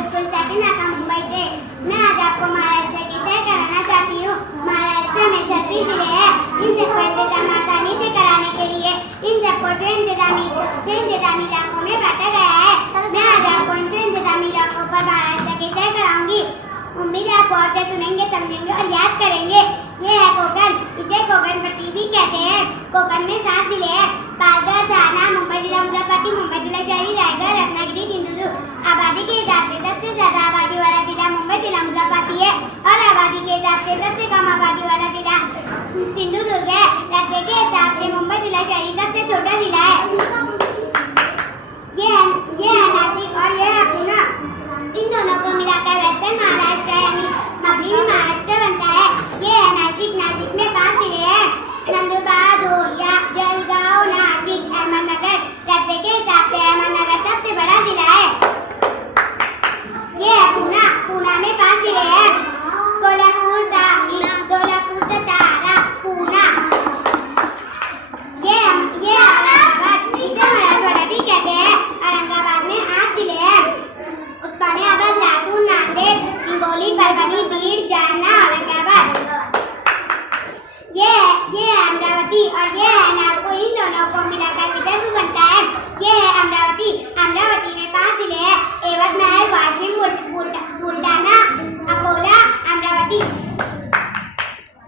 School Sakinaka Mumbai से। मैं आज आपको महाराष्ट्र की सैर कराना चाहती हूँ। महाराष्ट्र में 36 जिले हैं। इन सबका इंतजाम आसानी से कराने के लिए इन सबको 6 इंतजामी इलाकों में बांटा गया है। मैं आज आपको इन 6 इंतजामी इलाकों पर महाराष्ट्र की सैर कराऊंगी। उम्मीद है आप और से सुनेंगे, समझेंगे और याद करेंगे। ये है कोकण। इसे कोकण पट्टी भी कहते हैं। कोकण में 7 जिले हैं: पालघर, ठाणे, मुंबई जिला, मुजफ्फरपुर, मुंबई जिला, शहरी, रायगढ़, रत्नागिरी, सिंधुदुर्ग। आबादी के हिसाब से सबसे ज्यादा आबादी वाला जिला मुंबई जिला, मुजफ्फरपुर है और आबादी के हिसाब से सबसे कम आबादी वाला जिला सिंधुदुर्ग है। रकबे के हिसाब से मुंबई जिला शहरी सबसे छोटा जिला है। ये है नासिक और ये है पुणे। इन दोनों को मिलाकर वेस्टर्न महाराष्ट्र यानी मगरबी महाराष्ट्र बनता है। ये है नासिक। नासिक में 5 जिले हैं: नंदुरबार, धुलिया, जळगाव, नाशिक, अहमदनगर। रकबे के हिसाब से अहमदनगर सबसे बड़ा जिला है। ये है पुणे। पुणे में 5 जिले हैं: कोल्हापुर, सांगली, सोलापुर, सातारा, पुणे। ये औरंगाबाद। इसे मराठवाड़ा भी कहते हैं। औरंगाबाद में 8 जिले हैं: उस्मानाबाद, लातूर, नांदेड़, हिंगोली, परभणी, बीड, जालना, औरंगाबाद। ये है अमरावती और ये है नागपुर। इन दोनों को मिलाकर विदर्भ बनता है। ये है अमरावती। अमरावती में 5 जिले हैं: यवतमाळ, वाशिम, बुलढाणा, अकोला, अमरावती।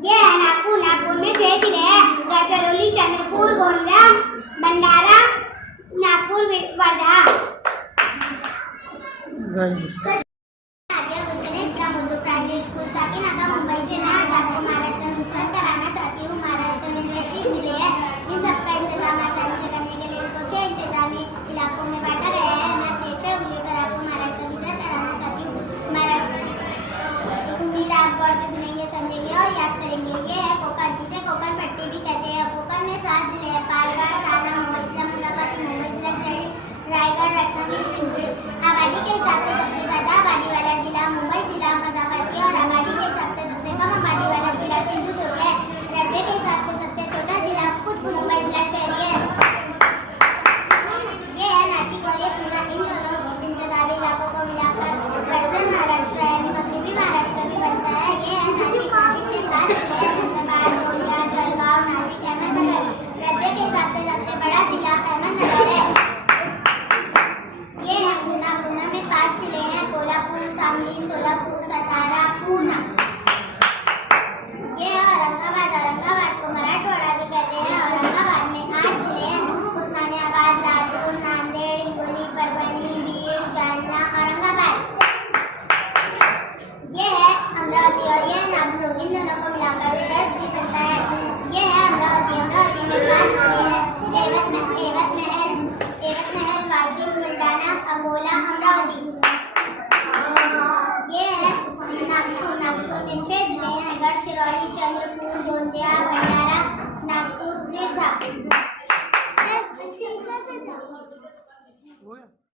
ये है नागपुर। नागपुर में 6 जिले हैं: गडचिरोली, चंद्रपुर, गोंदिया, भंडारा, नागपुर, वर्धा। स्कूल साकिनाका मुंबई से। मैं आज आपको महाराष्ट्र में सैर कराना चाहती हूँ। महाराष्ट्र में 36 जिले हैं। इन सबका इंतजाम आसानी से करने के लिए इनको 6 इंतजामी इलाकों में बांटा गया है। मैं अपनी 6 उंगली पर आपको महाराष्ट्र की सैर कराना चाहती हूँ। उम्मीद आप गौर से सुनेंगे, समझेंगे और याद करेंगे। ये है कोकण। इसे कोकण पट्टी भी कहते हैं। कोकण में 7 जिले हैं: पालघर, ठाणे, मुंबई जिला, मुजफ्फरपुर, मुंबई जिला, शहरी, रायगढ़, रत्नागिरी, सिंधुदुर्ग। आबादी के हिसाब से सबसे ज्यादा आबादी वाला जिला मुंबई जिला, मुजफ्फरपुर और आबादी के हिसाब से सबसे कम आबादी वाला जिला सिंधुदुर्ग है। रकबे के हिसाब से सबसे छोटा जिला मुंबई जिला शहरी है। ये है नासिक और ये पुणे। इन दोनों इंतजामी इलाकों को मिलाकर वेस्टर्न महाराष्ट्र यानी मगरबी महाराष्ट्र भी बनता है। ये है नासिक। नासिक में 5 जिले हैं: नंदुरबार, धुलिया, जळगाव, नाशिक, अहमदनगर। रकबे के हिसाब से सबसे बड़ा जिला अहमदनगर है। ये है पुणे। पुणे में 5 जिले हैं: कोल्हापुर, सांगली, सोलापुर, सातारा, पुणे। ये है औरंगाबाद। औरंगाबाद को मराठवाड़ा भी कहते हैं। औरंगाबाद में 8 जिले हैं: उस्मानाबाद, लातूर, नांदेड़, हिंगोली, परभणी, बीड, जालना, औरंगाबाद। ये है अमरावती और ये है नागपुर। इन दोनों को मिलाकर विदर्भ भी बनता है। ये है अमरावती। अमरावती में 5 जिले हैं: यवतमाळ, वाशिम, बुलढाणा, अकोला, अमरावती। ये है नागपुर। नागपुर में 6 जिले हैं: गडचिरोली, चंद्रपुर, गोंदिया, भंडारा, नागपुर, वर्धा।